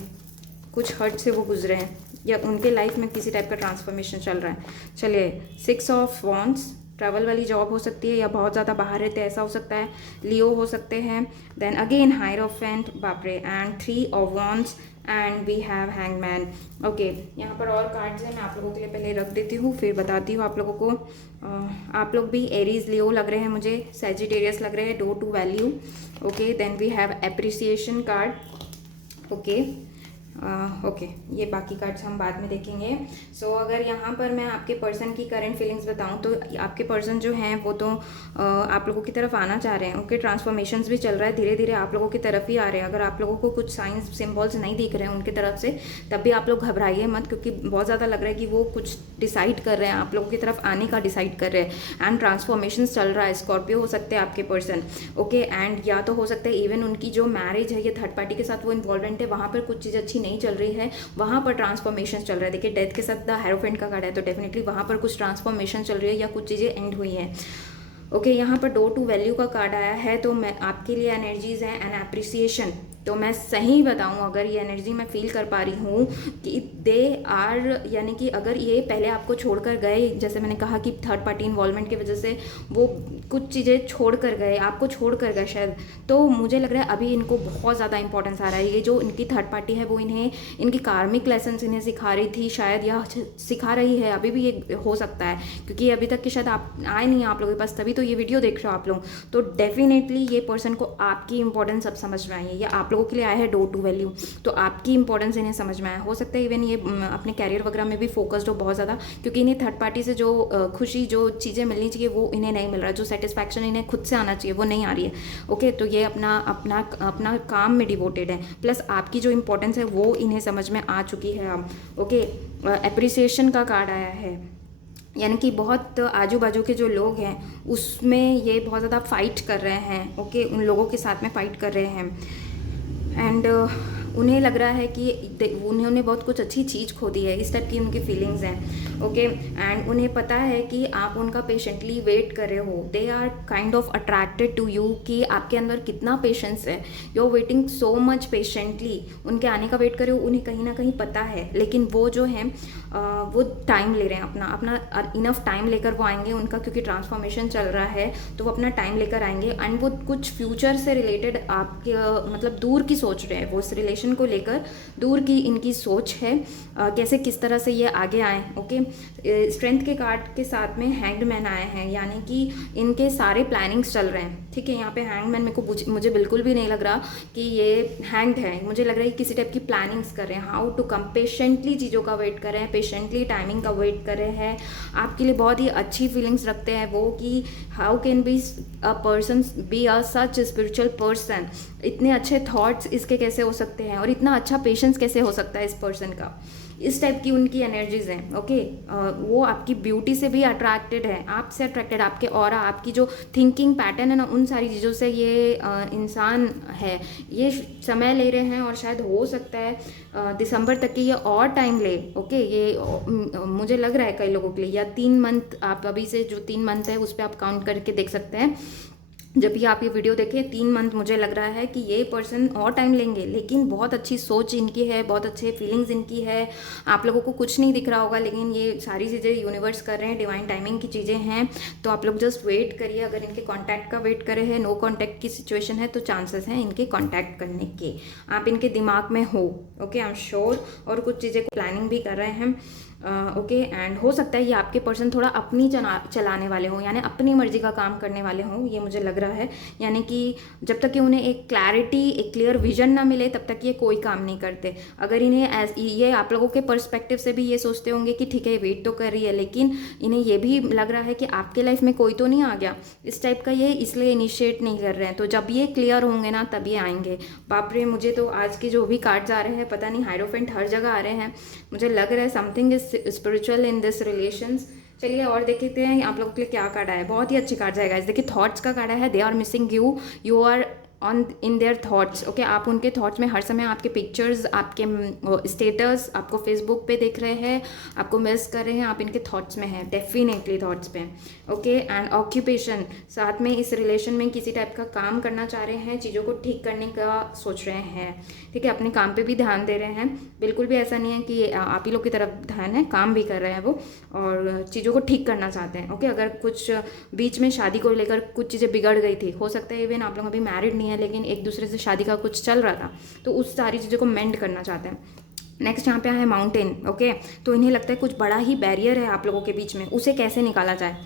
कुछ हर्ट से वो गुजरे हैं, या उनके लाइफ में किसी टाइप का ट्रांसफॉर्मेशन चल रहा है। चलिए, 6 ऑफ वॉन्ड्स, ट्रैवल वाली जॉब हो सकती है या बहुत ज़्यादा बाहर रहते हैं ऐसा हो सकता है। लियो हो सकते हैं। देन अगेन हायरोफेंट, बापरे, and 3 of wands and we have hangman. Okay, यहाँ पर और कार्ड्स हैं, मैं आप लोगों के लिए पहले रख देती हूँ, फिर बताती हूँ आप लोगों को। आप लोग भी एरीज, लियो लग रहे हैं मुझे, सैजिटेरियस लग रहे हैं, door to value. Okay, then we have appreciation card. Okay, okay, ये बाकी कार्ड्स हम बाद में देखेंगे। सो अगर यहाँ पर मैं आपके पर्सन की करंट फीलिंग्स बताऊँ तो आपके पर्सन जो हैं वो तो आप लोगों की तरफ आना चाह रहे हैं। उनके ट्रांसफॉर्मेशंस भी चल रहा है, धीरे धीरे आप लोगों की तरफ ही आ रहे हैं। अगर आप लोगों को कुछ साइंस सिम्बल्स नहीं दिख रहे हैं उनकी तरफ से, तब भी आप लोग घबराइए मत, क्योंकि बहुत ज़्यादा लग रहा है कि वो कुछ डिसाइड कर रहे हैं, आप लोगों की तरफ आने का डिसाइड कर रहे हैं। एंड ट्रांसफॉर्मेशन चल रहा है। स्कॉर्पियो हो सकते हैं आपके पर्सन। ओके, एंड या तो हो सकता है इवन उनकी जो मैरिज है, ये थर्ड पार्टी के साथ वो इन्वॉल्वमेंट है, वहाँ पर कुछ चीज़ अच्छी नहीं चल रही है, वहाँ पर ट्रांसफॉर्मेशन चल रहा है। देखिए, डेथ के साथ द हेरोफेंट का कार्ड है, तो डेफिनेटली वहाँ पर कुछ ट्रांसफॉर्मेशन चल रही है या कुछ चीज़ें एंड हुई हैं। ओके, यहाँ पर डोर टू वैल्यू का कार्ड आया है, तो मैं आपके लिए एनर्जीज हैं एंड एप्रिसिएशन। तो मैं सही बताऊँ, अगर ये एनर्जी मैं फील कर पा रही हूँ कि दे आर, यानी कि अगर ये पहले आपको छोड़कर गए, जैसे मैंने कहा कि थर्ड पार्टी इन्वॉल्वमेंट की वजह से वो कुछ चीज़ें छोड़ कर गए, आपको छोड़ कर गए शायद, तो मुझे लग रहा है अभी इनको बहुत ज़्यादा इंपॉर्टेंस आ रहा है। ये जो इनकी थर्ड पार्टी है वो इन्हें इनकी कार्मिक लेसन्स इन्हें सिखा रही थी शायद, या सिखा रही है, अभी भी ये हो सकता है, क्योंकि अभी तक कि शायद आप आए नहीं आप लोगों के पास, तभी तो ये वीडियो देख रहे हो आप लोग। तो डेफिनेटली ये पर्सन को आपकी इंपॉर्टेंस अब समझ में आई है, या आप लोगों के लिए आया है डोर टू वैल्यू, तो आपकी इंपॉर्टेंस इन्हें समझ में आया। हो सकता है इवन ये अपने कैरियर वगैरह में भी फोकस्ड हो बहुत ज़्यादा, क्योंकि इन्हें थर्ड पार्टी से जो खुशी, जो चीज़ें मिलनी चाहिए वो इन्हें नहीं मिल रहा, जो सेटिस्फैक्शन इन्हें खुद से आना चाहिए वो नहीं आ रही है। ओके, तो ये अपना अपना अपना काम में डिवोटेड है, प्लस आपकी जो इंपॉर्टेंस है वो इन्हें समझ में आ चुकी है अब। ओके, एप्रिसिएशन का कार्ड आया है, यानी कि बहुत आजू बाजू के जो लोग हैं उसमें ये बहुत ज़्यादा फाइट कर रहे हैं। ओके, उन लोगों के साथ में फाइट कर रहे हैं, एंड उन्हें लग रहा है कि उन्होंने बहुत कुछ अच्छी चीज़ खो दी है, इस टाइप की उनकी फीलिंग्स हैं। ओके, एंड उन्हें पता है कि आप उनका पेशेंटली वेट कर रहे हो, they are kind of attracted to you कि आपके अंदर कितना पेशेंस है, you are waiting so much patiently, उनके आने का वेट कर रहे हो, उन्हें कहीं ना कहीं पता है, लेकिन वो जो है वो टाइम ले रहे हैं, अपना अपना इनफ टाइम लेकर वो आएंगे, उनका क्योंकि ट्रांसफॉर्मेशन चल रहा है तो वो अपना टाइम लेकर आएंगे, एंड वो कुछ फ्यूचर से रिलेटेड आपके मतलब दूर की सोच रहे हैं, वो इस रिलेशन को लेकर दूर की इनकी सोच है, कैसे किस तरह से ये आगे आए। ओके, स्ट्रेंथ के कार्ड के साथ में हैंग्ड मैन आए हैं, यानी कि इनके सारे प्लानिंग्स चल रहे हैं। ठीक है, यहाँ पे हैंग्ड मैन मुझे बिल्कुल भी नहीं लग रहा कि ये हैंग्ड है, मुझे लग रहा है कि किसी टाइप की प्लानिंग्स कर रहे हैं, हाउ टू कम, पेशेंटली चीज़ों का वेट कर रहे हैं, पेशेंटली टाइमिंग का वेट कर रहे हैं, आपके लिए बहुत ही अच्छी फीलिंग्स रखते हैं वो कि how can be a person be a such spiritual person, इतने अच्छे थॉट्स इसके कैसे हो सकते हैं और इतना अच्छा पेशेंस कैसे हो सकता है इस पर्सन का, इस टाइप की उनकी एनर्जीज हैं। ओके, वो आपकी ब्यूटी से भी अट्रैक्टेड है, आपसे अट्रैक्टेड, आपके ऑरा, आपकी जो थिंकिंग पैटर्न है ना, उन सारी चीज़ों से ये इंसान है, ये समय ले रहे हैं और शायद हो सकता है दिसंबर तक की ये और टाइम ले। ओके, ये मुझे लग रहा है कई लोगों के लिए, या 3 मंथ, आप अभी से जो 3 मंथ है उस पर आप काउंट करके देख सकते हैं, जब भी आप ये वीडियो देखें 3 मंथ मुझे लग रहा है कि ये पर्सन और टाइम लेंगे, लेकिन बहुत अच्छी सोच इनकी है, बहुत अच्छे फीलिंग्स इनकी है, आप लोगों को कुछ नहीं दिख रहा होगा लेकिन ये सारी चीज़ें यूनिवर्स कर रहे हैं, डिवाइन टाइमिंग की चीज़ें हैं, तो आप लोग जस्ट वेट करिए। अगर इनके कॉन्टैक्ट का वेट करे हैं, नो कॉन्टैक्ट की सिचुएशन है, तो चांसेस हैं इनके कॉन्टैक्ट करने के, आप इनके दिमाग में हो। ओके, आई एम श्योर, और कुछ चीज़ें को प्लानिंग भी कर रहे हैं। ओके, एंड हो सकता है ये आपके पर्सन थोड़ा अपनी चलाने वाले हों, यानी अपनी मर्जी का काम करने वाले हों, ये मुझे लग रहा है, यानी कि जब तक कि उन्हें एक क्लैरिटी, एक क्लियर विजन ना मिले तब तक ये कोई काम नहीं करते। अगर इन्हें ये आप लोगों के पर्सपेक्टिव से भी ये सोचते होंगे कि ठीक है वेट तो कर रही है, लेकिन इन्हें ये भी लग रहा है कि आपके लाइफ में कोई तो नहीं आ गया, इस टाइप का ये इसलिए इनिशिएट नहीं कर रहे हैं, तो जब ये क्लियर होंगे ना तब ये आएंगे। बाप रे, मुझे तो आज के जो भी कार्ड्स आ रहे हैं, पता नहीं हायरोफेंट हर जगह आ रहे हैं, मुझे लग रहा है something is spiritual in this relations. चलिए और देखते हैं आप लोगों के लिए क्या कार्ड आया है। बहुत ही अच्छी कार्ड आएगा। देखिए, थॉट्स का कार्ड है, they are missing you, you are on in their thoughts. Okay, आप उनके थॉट्स में हर समय, आपके पिक्चर्स, आपके स्टेटस आपको फेसबुक पे देख रहे हैं, आपको मिस कर रहे हैं, आप इनके थॉट्स में हैं, डेफिनेटली थॉट्स पे। ओके, एंड ऑक्यूपेशन, साथ में इस रिलेशन में किसी टाइप का काम करना चाह रहे हैं, चीज़ों को ठीक करने का सोच रहे हैं। ठीक है, अपने काम पे भी ध्यान दे रहे हैं, बिल्कुल भी ऐसा नहीं है कि आप ही लोग की तरफ ध्यान है, काम भी कर रहे हैं वो, और चीज़ों को ठीक करना चाहते हैं। ओके, अगर कुछ बीच में शादी को लेकर कुछ चीज़ें बिगड़ गई थी, हो सकता है इवन आप लोग अभी मैरिड नहीं है लेकिन एक दूसरे से शादी का कुछ चल रहा था, तो उस सारी चीज़ों को मेंड करना चाहते हैं। नेक्स्ट यहाँ पे है माउंटेन। ओके, तो इन्हें लगता है कुछ बड़ा ही बैरियर है आप लोगों के बीच में, उसे कैसे निकाला जाए।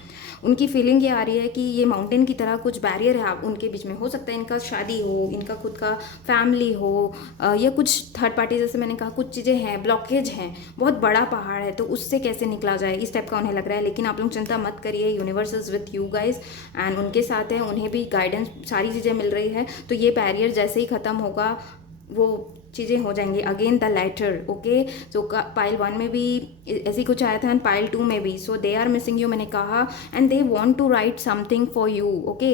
उनकी फीलिंग ये आ रही है कि ये माउंटेन की तरह कुछ बैरियर है आप उनके बीच में, हो सकता है इनका शादी हो, इनका खुद का फैमिली हो, या कुछ थर्ड पार्टी, जैसे मैंने कहा कुछ चीज़ें हैं, ब्लॉकेज हैं, बहुत बड़ा पहाड़ है, तो उससे कैसे निकला जाए, इस टाइप का उन्हें लग रहा है। लेकिन आप लोग चिंता मत करिए, universe is with you guys, and उनके साथ है, उन्हें भी गाइडेंस, सारी चीज़ें मिल रही है, तो ये बैरियर जैसे ही ख़त्म होगा वो चीज़ें हो जाएंगी। Again the letter. ओके, जो पाइल 1 में भी ऐसी कुछ आया था एंड पाइल 2 में भी, so they are missing you, मैंने कहा, and they want to write something for you. Okay,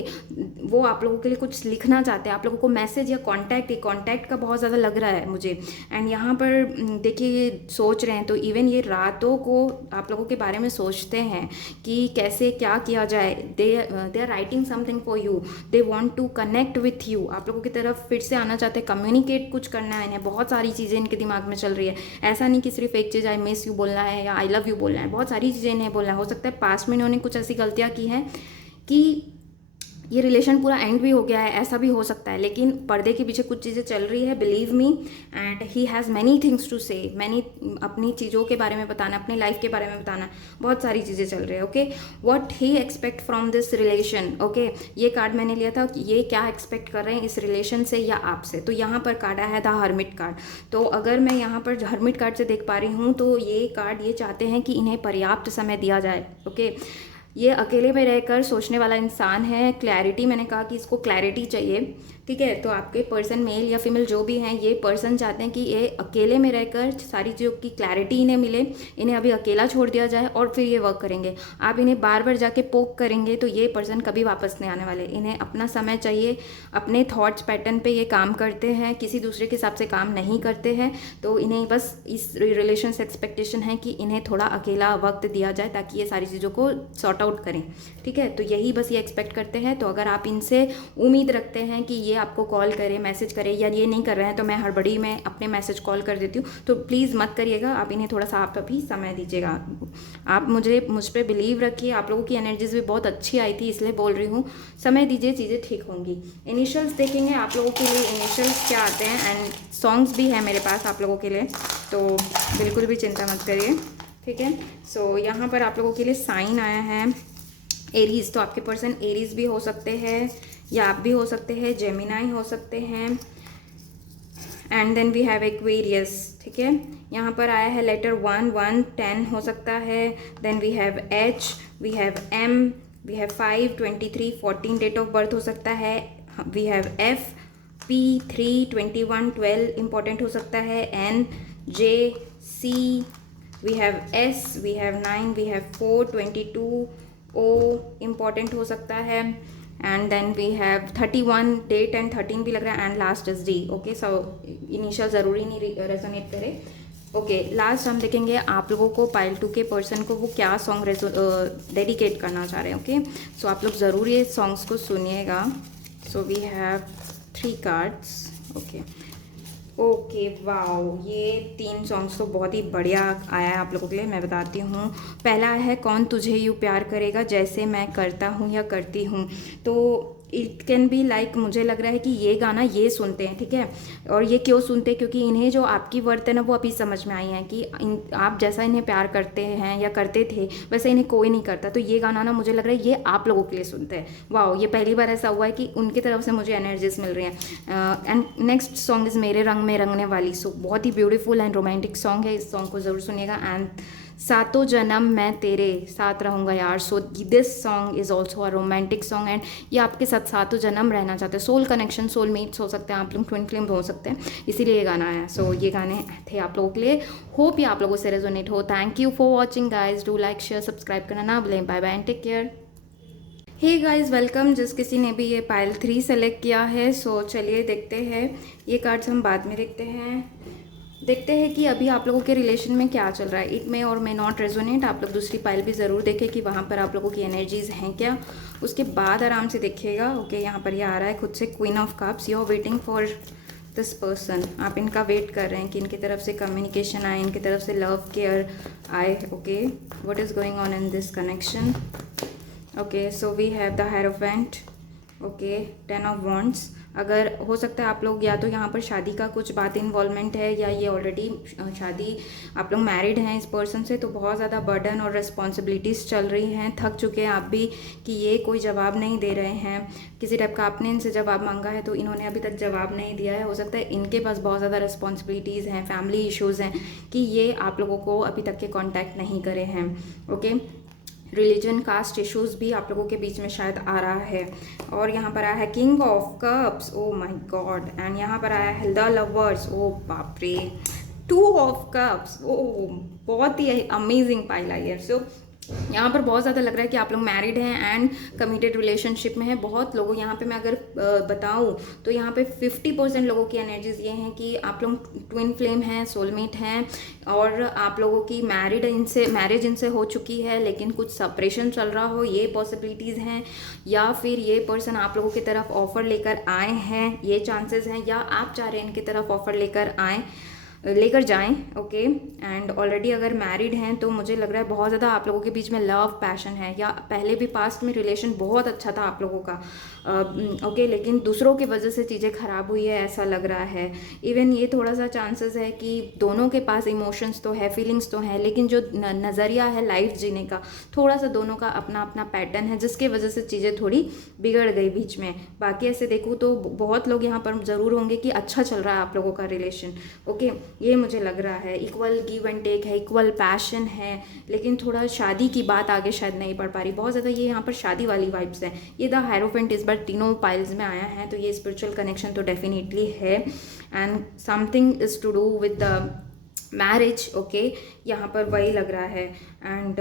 वो आप लोगों के लिए कुछ लिखना चाहते हैं, आप लोगों को मैसेज या कॉन्टैक्ट का बहुत ज़्यादा लग रहा है मुझे। एंड यहाँ पर देखिए ये सोच रहे हैं, तो इवन ये रातों को आप लोगों के बारे में सोचते हैं कि कैसे क्या किया जाए। They are writing something for you, they want to connect with you, आप लोगों की तरफ फिर से आना चाहते हैं, कम्युनिकेट कुछ करना है इन्हें, बहुत सारी चीज़ें इनके दिमाग में चल रही है। ऐसा नहीं कि सिर्फ एक चीज़ आई मिस यू बोलना है या आई लव यू बोलना है, बहुत सारी चीज़ें इन्हें बोलना है। हो सकता है पास्ट में इन्होंने कुछ ऐसी गलतियाँ की हैं कि ये रिलेशन पूरा एंड भी हो गया है, ऐसा भी हो सकता है, लेकिन पर्दे के पीछे कुछ चीज़ें चल रही है, believe me, and he has many things to say, many, अपनी चीज़ों के बारे में बताना, अपनी लाइफ के बारे में बताना, बहुत सारी चीज़ें चल रही है। Okay, what he expect from this relation. Okay, ये कार्ड मैंने लिया था कि ये क्या एक्सपेक्ट कर रहे हैं इस रिलेशन से या आपसे, तो यहाँ पर कार्ड आया था हर्मिट कार्ड। तो अगर मैं यहाँ पर हर्मिट कार्ड से देख पा रही हूँ, तो ये कार्ड ये चाहते हैं कि इन्हें पर्याप्त समय दिया जाए। ओके, ये अकेले में रहकर सोचने वाला इंसान है। क्लैरिटी, मैंने कहा कि इसको क्लैरिटी चाहिए, ठीक है। तो आपके पर्सन मेल या फीमेल जो भी हैं, ये पर्सन चाहते हैं कि ये अकेले में रहकर सारी चीज़ों की क्लैरिटी इन्हें मिले, इन्हें अभी अकेला छोड़ दिया जाए और फिर ये वर्क करेंगे। आप इन्हें बार बार जाके पोक करेंगे तो ये पर्सन कभी वापस नहीं आने वाले। इन्हें अपना समय चाहिए, अपने थॉट्स पैटर्न पे ये काम करते हैं, किसी दूसरे के हिसाब से काम नहीं करते हैं। तो इन्हें बस इस रिलेशन से एक्सपेक्टेशन है कि इन्हें थोड़ा अकेला वक्त दिया जाए ताकि ये सारी चीज़ों को सॉर्ट आउट करें, ठीक है। तो यही बस ये एक्सपेक्ट करते हैं। तो अगर आप इनसे उम्मीद रखते हैं कि ये आपको कॉल करे, मैसेज करे, या ये नहीं कर रहे हैं तो मैं हड़बड़ी में अपने मैसेज कॉल कर देती हूँ, तो प्लीज़ मत करिएगा। आप इन्हें थोड़ा सा आप अभी समय दीजिएगा। आप मुझ पर बिलीव रखिए। आप लोगों की एनर्जीज भी बहुत अच्छी आई थी, इसलिए बोल रही हूँ, समय दीजिए, चीज़ें ठीक होंगी। इनिशियल्स देखेंगे आप लोगों के लिए, इनिशियल्स क्या आते हैं, एंड सॉन्ग्स भी है मेरे पास आप लोगों के लिए, तो बिल्कुल भी चिंता मत करिए, ठीक है। सो यहाँ पर आप लोगों के लिए साइन आया है एरीज। तो आपके पर्सन एरीज भी हो सकते हैं, या आप भी हो सकते हैं, जेमिनाई हो सकते हैं, and then we have Aquarius, ठीक है। यहाँ पर आया है लेटर 1, 1, 10 हो सकता है, then we have H, we have M, we have 5, 23, 14 date of birth हो सकता है, we have F, P, 3, 21, 12 important हो सकता है, N, J, C, we have S, we have 9, we have 4, 22, O important हो सकता है, and then we have 31 date and 13 भी लग रहा है, and last is D, okay. So initial ज़रूरी नहीं रेजोनेट करे, ओके। लास्ट हम देखेंगे आप लोगों को, पाइल 2 के पर्सन को वो क्या सॉन्ग डेडिकेट करना चाह रहे हैं, ओके। सो आप लोग ज़रूर ये सॉन्ग्स को सुनिएगा। So we have 3 cards, okay okay. Wow, ये 3 सॉन्ग्स तो बहुत ही बढ़िया आया है आप लोगों के लिए, मैं बताती हूँ। पहला है कौन तुझे यूँ प्यार करेगा जैसे मैं करता हूँ या करती हूँ। तो इट कैन बी लाइक, मुझे लग रहा है कि ये गाना ये सुनते हैं, ठीक है। और ये क्यों सुनते हैं, क्योंकि इन्हें जो आपकी वर्थ है ना वो अभी समझ में आई है कि आप जैसा इन्हें प्यार करते हैं या करते थे वैसे इन्हें कोई नहीं करता। तो ये गाना ना मुझे लग रहा है ये आप लोगों के लिए सुनते हैं। वाओ, ये पहली बार ऐसा हुआ है कि उनकी तरफ से मुझे एनर्जीज मिल रही हैं। एंड नेक्स्ट सॉन्ग इज़ मेरे रंग में रंगने वाली। सो बहुत ही ब्यूटीफुल एंड रोमांटिक सॉन्ग है, इस सॉन्ग को ज़रूर सुनिएगा। एंड सातों जन्म मैं तेरे साथ रहूँगा यार। So this song is also a romantic song, and ये आपके साथ सातों जन्म रहना चाहते हैं। सोल कनेक्शन, सोल मेट्स हो सकते हैं आप लोग, ट्विन फ्लेम हो सकते हैं, इसीलिए ये गाना आया। सो ये गाने थे आप लोगों के लिए। होप ये आप लोगों से रेजोनेट हो। Thank you for watching guys, do like share subscribe करना ना भूलें। Bye bye and take care. Hey guys, welcome. जिस किसी ने भी ये पाइल 3 सेलेक्ट किया है, सो चलिए देखते हैं। ये कार्ड्स हम बाद में देखते हैं कि अभी आप लोगों के रिलेशन में क्या चल रहा है। इट मे और मे नॉट रेजोनेट। आप लोग दूसरी पाइल भी ज़रूर देखें कि वहाँ पर आप लोगों की एनर्जीज हैं क्या, उसके बाद आराम से देखिएगा, ओके। यहाँ पर ये आ रहा है खुद से queen of cups. You are waiting for this person. आप इनका वेट कर रहे हैं कि इनकी तरफ से कम्युनिकेशन आए, इनकी तरफ से लव केयर आए, okay. What is going on in this connection, okay. So we have the hierophant, okay, 10 of wands. अगर हो सकता है आप लोग या तो यहाँ पर शादी का कुछ बात इन्वॉल्वमेंट है, या ये ऑलरेडी शादी, आप लोग मैरिड हैं इस पर्सन से, तो बहुत ज़्यादा बर्डन और रिस्पॉन्सिबिलिटीज़ चल रही हैं। थक चुके हैं आप भी कि ये कोई जवाब नहीं दे रहे हैं। किसी टाइप का आपने इनसे जवाब मांगा है तो इन्होंने अभी तक जवाब नहीं दिया है। हो सकता है इनके पास बहुत ज़्यादा रिस्पॉन्सिबिलिटीज़ हैं, फैमिली इश्यूज़ हैं, कि ये आप लोगों को अभी तक के कॉन्टैक्ट नहीं करे हैं, ओके। रिलीजन, कास्ट इश्यूज भी आप लोगों के बीच में शायद आ रहा है। और यहाँ पर आया है king of cups, oh my God. And यहाँ पर आया है द लवर्स, ओ बाप रे, 2 ऑफ कप्स, ओ बहुत ही अमेजिंग पाइल आई है। सो यहाँ पर बहुत ज़्यादा लग रहा है कि आप लोग मैरिड हैं एंड कमिटेड रिलेशनशिप में हैं। बहुत लोगों, यहाँ पे मैं अगर बताऊँ तो यहाँ पे 50% लोगों की एनर्जीज ये हैं कि आप लोग ट्विन फ्लेम हैं, सोलमेट हैं, और आप लोगों की मैरिज इनसे हो चुकी है, लेकिन कुछ सेपरेशन चल रहा हो, ये पॉसिबिलिटीज़ हैं। या फिर ये पर्सन आप लोगों की तरफ ऑफ़र लेकर आए हैं, ये चांसेस हैं, या आप चाह रहे हैं इनकी तरफ ऑफ़र लेकर जाएं, ओके। एंड ऑलरेडी अगर मैरिड हैं तो मुझे लग रहा है बहुत ज़्यादा आप लोगों के बीच में लव, पैशन है, या पहले भी पास्ट में रिलेशन बहुत अच्छा था आप लोगों का, ओके। लेकिन दूसरों की वजह से चीज़ें ख़राब हुई है, ऐसा लग रहा है। इवन ये थोड़ा सा चांसेस है कि दोनों के पास इमोशंस तो है, फीलिंग्स तो हैं, लेकिन जो नज़रिया है लाइफ जीने का, थोड़ा सा दोनों का अपना अपना पैटर्न है, जिसकी वजह से चीज़ें थोड़ी बिगड़ गई बीच में। बाकी ऐसे देखूँ तो बहुत लोग यहाँ पर ज़रूर होंगे कि अच्छा चल रहा है आप लोगों का रिलेशन, ओके। ये मुझे लग रहा है। इक्वल गिव एंड टेक है, इक्वल पैशन है, लेकिन थोड़ा शादी की बात आगे शायद नहीं बढ़ पा रही। बहुत ज़्यादा ये यहाँ पर शादी वाली वाइब्स है। ये द हायरोफेंट इस बार तीनों पाइल्स में आया है, तो ये स्पिरिचुअल कनेक्शन तो डेफिनेटली है। And something is to do with the marriage. Okay, यहाँ पर वही लग रहा है। एंड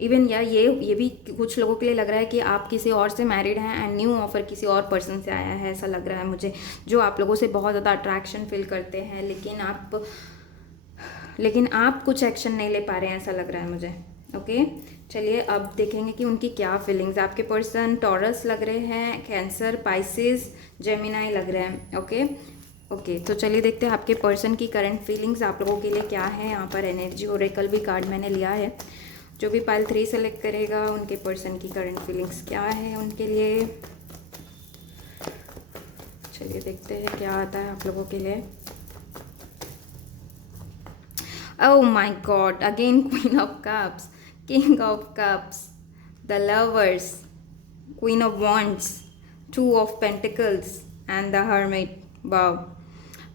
इवन या ये भी कुछ लोगों के लिए लग रहा है कि आप किसी और से मैरिड हैं एंड न्यू ऑफर किसी और पर्सन से आया है, ऐसा लग रहा है मुझे, जो आप लोगों से बहुत ज़्यादा अट्रैक्शन फील करते हैं, लेकिन आप कुछ एक्शन नहीं ले पा रहे हैं, ऐसा लग रहा है मुझे। ओके, चलिए अब देखेंगे कि उनकी क्या फीलिंग्स। आपके पर्सन टॉरस लग रहे हैं, कैंसर, पाइसिस, जेमिनाई लग रहे हैं। ओके, तो चलिए देखते हैं आपके पर्सन की करंट फीलिंग्स आप लोगों के लिए क्या है। यहाँ पर एनर्जी ओरेकल भी कार्ड मैंने लिया है। जो भी पाइल 3 सेलेक्ट करेगा उनके पर्सन की करंट फीलिंग्स क्या है उनके लिए। चलिए देखते हैं क्या आता है आप लोगों के लिए। Oh my God, again Queen of Cups, King of Cups, the Lovers, Queen of Wands, 2 of Pentacles and the Hermit. Wow.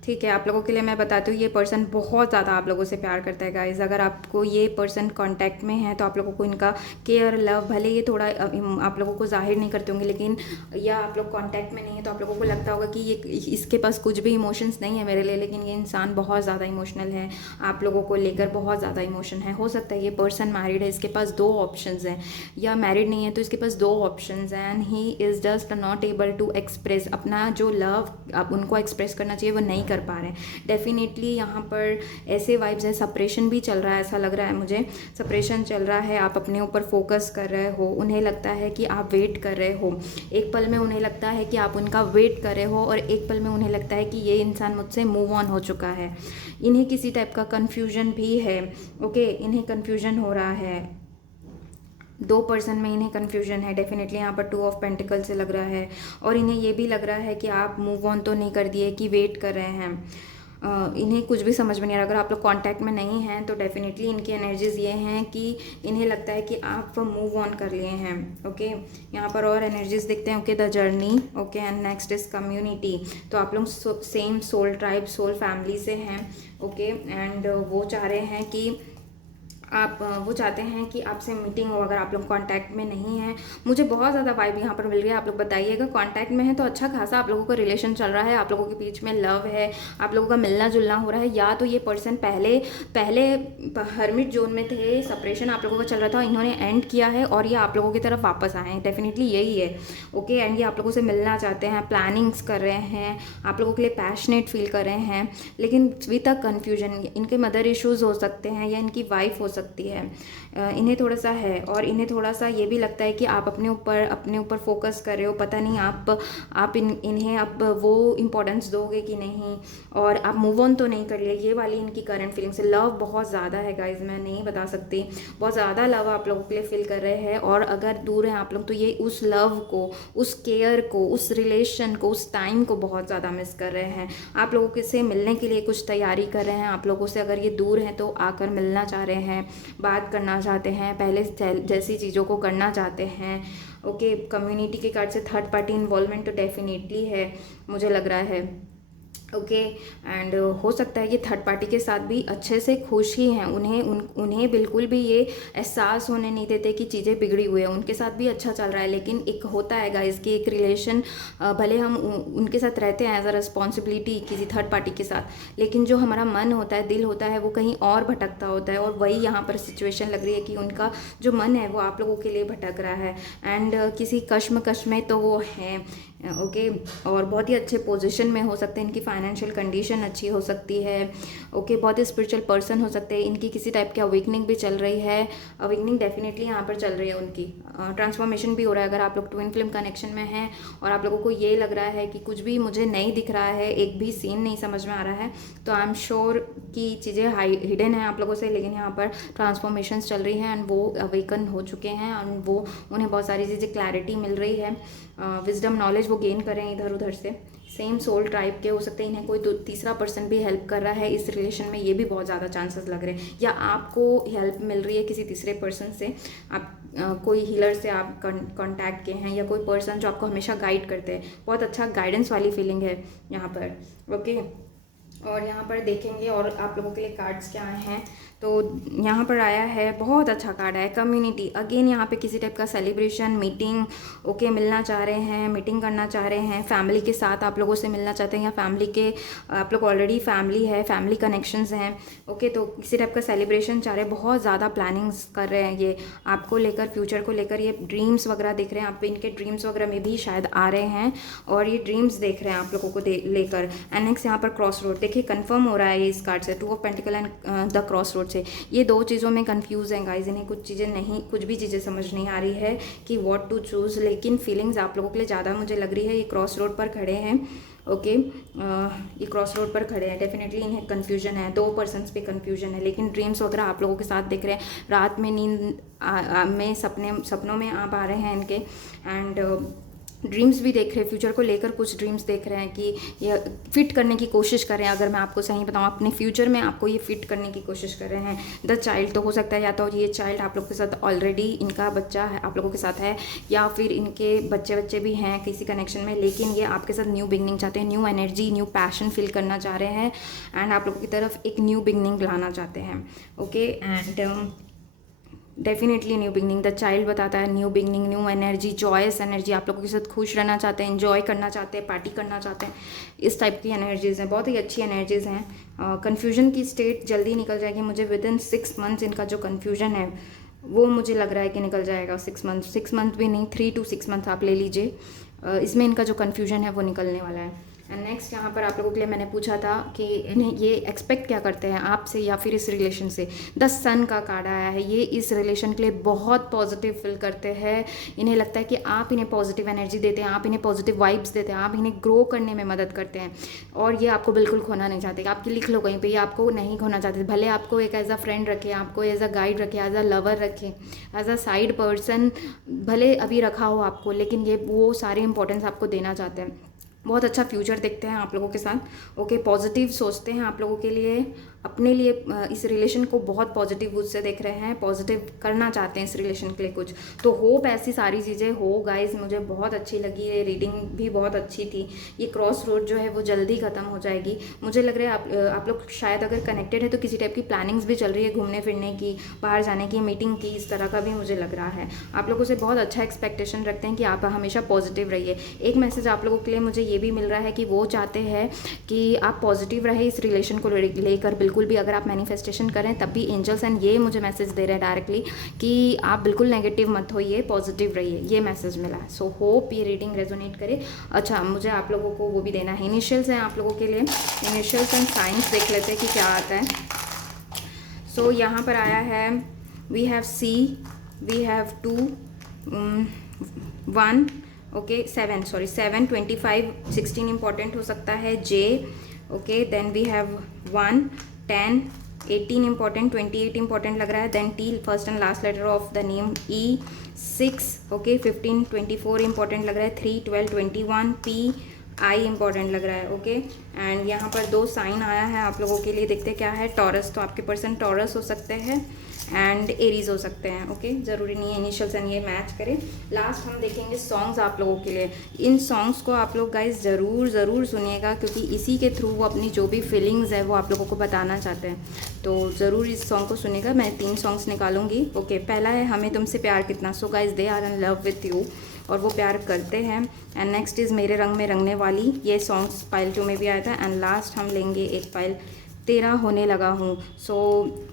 ठीक है, आप लोगों के लिए मैं बताती हूँ, ये पर्सन बहुत ज़्यादा आप लोगों से प्यार करता है गाइज। अगर आपको ये पर्सन कांटेक्ट में है तो आप लोगों को इनका केयर, लव, भले ये थोड़ा आप लोगों को जाहिर नहीं करते होंगे, लेकिन या आप लोग कांटेक्ट में नहीं है तो आप लोगों को लगता होगा कि ये इसके पास कुछ भी इमोशंस नहीं है मेरे लिए, लेकिन ये इंसान बहुत ज़्यादा इमोशनल है, आप लोगों को लेकर बहुत ज़्यादा इमोशन है। हो सकता है ये पर्सन मैरिड है, इसके पास 2 ऑप्शंस हैं, या मैरिड नहीं है तो इसके पास 2 ऑप्शंस हैं and he is just not able to express अपना जो लव आप उनको एक्सप्रेस करना चाहिए वो नहीं कर पा रहे हैं। डेफिनेटली यहाँ पर ऐसे वाइब्स है, सेपरेशन भी चल रहा है, ऐसा लग रहा है मुझे, सेपरेशन चल रहा है। आप अपने ऊपर फोकस कर रहे हो, उन्हें लगता है कि आप वेट कर रहे हो, एक पल में उन्हें लगता है कि आप उनका वेट कर रहे हो और एक पल में उन्हें लगता है कि ये इंसान मुझसे मूव ऑन हो चुका है। इन्हें किसी टाइप का कन्फ्यूजन भी है। ओके, इन्हें कन्फ्यूजन हो रहा है, 2 पर्सन में इन्हें कन्फ्यूजन है डेफिनेटली। यहाँ पर 2 ऑफ पेंटिकल से लग रहा है और इन्हें ये भी लग रहा है कि आप मूव ऑन तो नहीं कर दिए, कि वेट कर रहे हैं। इन्हें कुछ भी समझ में नहीं आ रहा। अगर आप लोग कांटेक्ट में नहीं हैं तो डेफिनेटली इनकी एनर्जीज ये हैं कि इन्हें लगता है कि आप मूव ऑन कर लिए हैं। ओके, यहाँ पर और एनर्जीज देखते हैं। Okay, the journey. Okay, and next is community. तो आप लोग same soul tribe, soul family से हैं। ओके, एंड वो चाह रहे हैं कि वो चाहते हैं कि आपसे मीटिंग हो, अगर आप लोग कांटेक्ट में नहीं हैं। मुझे बहुत ज़्यादा वाइब यहाँ पर मिल रही है। आप लोग बताइएगा, कांटेक्ट में है तो अच्छा खासा आप लोगों का रिलेशन चल रहा है, आप लोगों के बीच में लव है, आप लोगों का मिलना जुलना हो रहा है, या तो ये पर्सन पहले हर्मिट जोन में थे, सेपरेशन आप लोगों का चल रहा था, इन्होंने एंड किया है और ये आप लोगों की तरफ वापस आए हैं। डेफिनेटली यही है। ओके, एंड ये आप लोगों से मिलना चाहते हैं, प्लानिंग्स कर रहे हैं, आप लोगों के लिए पैशनेट फील कर रहे हैं, लेकिन विद अ कन्फ्यूजन। इनके मदर इश्यूज हो सकते हैं या इनकी वाइफ हो सकती है, इन्हें थोड़ा सा है। और इन्हें थोड़ा सा ये भी लगता है कि आप अपने ऊपर फोकस कर रहे हो, पता नहीं आप इन्हें अब वो इम्पोर्टेंस दोगे कि नहीं, और आप मूव ऑन तो नहीं कर लिए। ये वाली इनकी करंट फीलिंग्स है। लव बहुत ज़्यादा है गाइज, मैं नहीं बता सकती, बहुत ज़्यादा लव आप लोगों के लिए फील कर रहे हैं। और अगर दूर हैं आप लोग तो ये उस लव को, उस केयर को, उस रिलेशन को, उस टाइम को बहुत ज़्यादा मिस कर रहे हैं। आप लोगों से मिलने के लिए कुछ तैयारी कर रहे हैं आप लोगों से। अगर ये दूर हैं तो आकर मिलना चाह रहे हैं, बात करना चाहते हैं, पहले जैसी चीज़ों को करना चाहते हैं। ओके, कम्युनिटी के कार्ड से थर्ड पार्टी इन्वॉल्वमेंट तो डेफिनेटली है, मुझे लग रहा है। ओके, एंड हो सकता है कि थर्ड पार्टी के साथ भी अच्छे से खुश ही हैं। उन्हें बिल्कुल भी ये एहसास होने नहीं देते कि चीज़ें बिगड़ी हुई है, उनके साथ भी अच्छा चल रहा है। लेकिन एक होता है गाइस कि एक रिलेशन, भले हम उनके साथ रहते हैं एज अ रिस्पॉन्सिबिलिटी किसी थर्ड पार्टी के साथ, लेकिन जो हमारा मन होता है, दिल होता है, वो कहीं और भटकता होता है। और वही यहाँ पर सिचुएशन लग रही है कि उनका जो मन है वो आप लोगों के लिए भटक रहा है एंड किसी कश्मकश में तो वो हैं। ओके, और बहुत ही अच्छे पोजीशन में हो सकते हैं, इनकी फाइनेंशियल कंडीशन अच्छी हो सकती है। ओके, बहुत ही स्पिरिचुअल पर्सन हो सकते हैं, इनकी किसी टाइप की अवेकनिंग भी चल रही है। अवेकनिंग डेफिनेटली यहाँ पर चल रही है, उनकी ट्रांसफॉर्मेशन भी हो रहा है। अगर आप लोग ट्विन फ्लेम कनेक्शन में हैं और आप लोगों को ये लग रहा है कि कुछ भी मुझे नहीं दिख रहा है, एक भी सीन नहीं समझ में आ रहा है, तो आई एम श्योर कि चीज़ें हिडन हैं आप लोगों से, लेकिन यहाँ पर ट्रांसफॉर्मेशन चल रही है एंड वो अवेकन हो चुके हैं और उन्हें बहुत सारी चीज़ें क्लैरिटी मिल रही है, विजडम नॉलेज वो गेन करें इधर उधर से। सेम सोल टाइप के हो सकते हैं, इन्हें कोई तीसरा पर्सन भी हेल्प कर रहा है इस रिलेशन में, ये भी बहुत ज़्यादा चांसेस लग रहे हैं। या आपको हेल्प मिल रही है किसी तीसरे पर्सन से, आप कोई हीलर से आप कांटेक्ट के हैं, या कोई पर्सन जो आपको हमेशा गाइड करते हैं। बहुत अच्छा गाइडेंस वाली फीलिंग है यहाँ पर। ओके, और यहाँ पर देखेंगे और आप लोगों के लिए कार्ड्स क्या आए हैं। तो यहाँ पर आया है, बहुत अच्छा कार्ड है, कम्युनिटी। अगेन यहाँ पे किसी टाइप का सेलिब्रेशन, मीटिंग, ओके, मिलना चाह रहे हैं, मीटिंग करना चाह रहे हैं, फैमिली के साथ आप लोगों से मिलना चाहते हैं, या फैमिली के आप लोग ऑलरेडी फैमिली है, फैमिली कनेक्शंस हैं, ओके। तो किसी टाइप का सेलिब्रेशन चाह रहे हैं, बहुत ज़्यादा प्लानिंग्स कर रहे हैं ये आपको लेकर, फ्यूचर को लेकर। ये ड्रीम्स वगैरह दिख रहे हैं, आप इनके ड्रीम्स वगैरह में भी शायद आ रहे हैं और ये ड्रीम्स देख रहे हैं आप लोगों को लेकर। एंड नेक्स्ट यहाँ पर क्रॉस रोड, देखिए कंफर्म हो रहा है इस कार्ड से, 2 of pentacle and the cross road से। ये 2 चीज़ों में कंफ्यूज हैं गाइज, इन्हें कुछ भी चीज़ें समझ नहीं आ रही है कि व्हाट टू चूज़, लेकिन फीलिंग्स आप लोगों के लिए ज़्यादा मुझे लग रही है। ये क्रॉस रोड पर खड़े हैं, ओके, ये क्रॉस रोड पर खड़े हैं, डेफिनेटली इन्हें कन्फ्यूजन है, 2 पर्सन्स पे कन्फ्यूजन है, लेकिन ड्रीम्स वगैरह आप लोगों के साथ दिख रहे हैं। रात में नींद में सपनों में आप आ रहे हैं इनके, एंड ड्रीम्स भी देख रहे हैं, फ्यूचर को लेकर कुछ ड्रीम्स देख रहे हैं कि ये फिट करने की कोशिश कर रहे हैं। अगर मैं आपको सही बताऊं, अपने फ्यूचर में आपको ये फिट करने की कोशिश कर रहे हैं। द चाइल्ड तो हो सकता है, या तो ये चाइल्ड आप लोग के साथ ऑलरेडी इनका बच्चा है, आप लोगों के साथ है, या फिर इनके बच्चे भी हैं किसी कनेक्शन में, लेकिन ये आपके साथ न्यू बिगनिंग चाहते हैं, new energy, new passion feel करना चाह रहे हैं, एंड आप लोगों की तरफ एक न्यू बिगनिंग लाना चाहते हैं, okay. And definitely new beginning, the child बताता है new beginning, new energy, joyous energy, आप लोगों के साथ खुश रहना चाहते हैं, एंजॉय करना चाहते हैं, पार्टी करना चाहते हैं, इस टाइप की एनर्जीज़ हैं, बहुत ही अच्छी एनर्जीज़ हैं। कन्फ्यूजन की स्टेट जल्दी निकल जाएगी मुझे, विद इन 6 मंथ्स इनका जो कन्फ्यूजन है वो मुझे लग रहा है कि निकल जाएगा। 6 मंथ भी नहीं, 3 to 6 मंथ आप ले लीजिए, इसमें इनका जो कन्फ्यूजन है वो निकलने वाला है। एंड नेक्स्ट यहाँ पर आप लोगों के लिए मैंने पूछा था कि इन्हें ये एक्सपेक्ट क्या करते हैं आपसे या फिर इस रिलेशन से। 10 सन का कार्ड आया है, ये इस रिलेशन के लिए बहुत पॉजिटिव फील करते हैं। इन्हें लगता है कि आप इन्हें पॉजिटिव एनर्जी देते हैं, आप इन्हें पॉजिटिव वाइब्स देते हैं, आप इन्हें ग्रो करने में मदद करते हैं, और ये आपको बिल्कुल खोना नहीं चाहते। आपकी लिख लो कहीं पर, ये आपको नहीं खोना चाहते, भले आपको एक एज अ फ्रेंड रखे, आपको एज अ गाइड रखे, एज अ लवर रखे, एज अ साइड पर्सन भले अभी रखा हो आपको, लेकिन ये वो सारे इंपॉर्टेंस आपको देना चाहते हैं। बहुत अच्छा फ्यूचर देखते हैं आप लोगों के साथ, ओके, पॉजिटिव सोचते हैं आप लोगों के लिए, अपने लिए इस रिलेशन को बहुत पॉजिटिव उससे देख रहे हैं, पॉजिटिव करना चाहते हैं इस रिलेशन के लिए कुछ। तो होप ऐसी सारी चीज़ें हो गाइज, मुझे बहुत अच्छी लगी, ये रीडिंग भी बहुत अच्छी थी। ये क्रॉस रोड जो है वो जल्दी ख़त्म हो जाएगी, मुझे लग रहा है आप लोग शायद अगर कनेक्टेड है तो किसी टाइप की प्लानिंग्स भी चल रही है, घूमने फिरने की, बाहर जाने की, मीटिंग की, इस तरह का भी मुझे लग रहा है। आप लोगों से बहुत अच्छा एक्सपेक्टेशन रखते हैं कि आप हमेशा पॉजिटिव रहिए। एक मैसेज आप लोगों के लिए मुझे ये भी मिल रहा है कि वो चाहते हैं कि आप पॉजिटिव रहे इस रिलेशन को लेकर, बिल्कुल भी अगर आप मैनिफेस्टेशन करें तब भी एंजल्स एंड ये मुझे मैसेज दे रहे हैं डायरेक्टली कि आप बिल्कुल नेगेटिव मत होइए, पॉजिटिव रहिए, ये मैसेज मिला है। सो होप ये रीडिंग रेजोनेट करे। अच्छा, मुझे आप लोगों को वो भी देना है, इनिशियल्स हैं आप लोगों के लिए, इनिशियल्स एंड साइंस देख लेते हैं कि क्या आता है। सो यहाँ पर आया है, we have C, we have 2, 1, okay, 7, 25, 16 important हो सकता है, J, okay, then we have 1, 10, 18 important, 28 important लग रहा है, then T, first and last letter of the name, E, 6, okay, 15, 24 important लग रहा है, 3, 12, 21, पी, आई इंपॉर्टेंट लग रहा है, ओके। एंड यहाँ पर 2 साइन आया है आप लोगों के लिए, देखते क्या है। टॉरस, तो आपके पर्सन टॉरस हो सकते हैं एंड एरीज हो सकते हैं, ओके, ज़रूरी नहीं है इनिशियल्स एंड ये मैच करें। लास्ट हम देखेंगे सॉन्ग्स आप लोगों के लिए। इन सॉन्ग्स को आप लोग गाइज ज़रूर सुनिएगा, क्योंकि इसी के थ्रू वो अपनी जो भी फीलिंग्स है वो आप लोगों को बताना चाहते हैं, तो ज़रूर इस सॉन्ग को सुनिएगा। मैं 3 सॉन्ग्स निकालूंगी, ओके। पहला है हमें तुमसे प्यार कितना, so guys they are in love with you, और वो प्यार करते हैं। एंड नेक्स्ट इज़ मेरे रंग में रंगने वाली, ये सॉन्ग्स पाइल 2 में भी आया था। एंड लास्ट हम लेंगे एक पाइल तेरा होने लगा हूँ। सो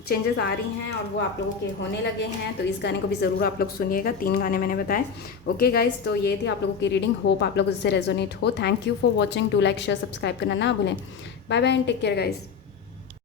चेंजेस आ रही हैं और वो आप लोगों के होने लगे हैं, तो इस गाने को भी ज़रूर आप लोग सुनिएगा। 3 गाने मैंने बताए, ओके गाइज। तो ये थी आप लोगों की रीडिंग, होप आप लोगों से रेजोनेट हो। Thank you for watching, to like share subscribe करना ना भूलें। Bye bye and take care guys.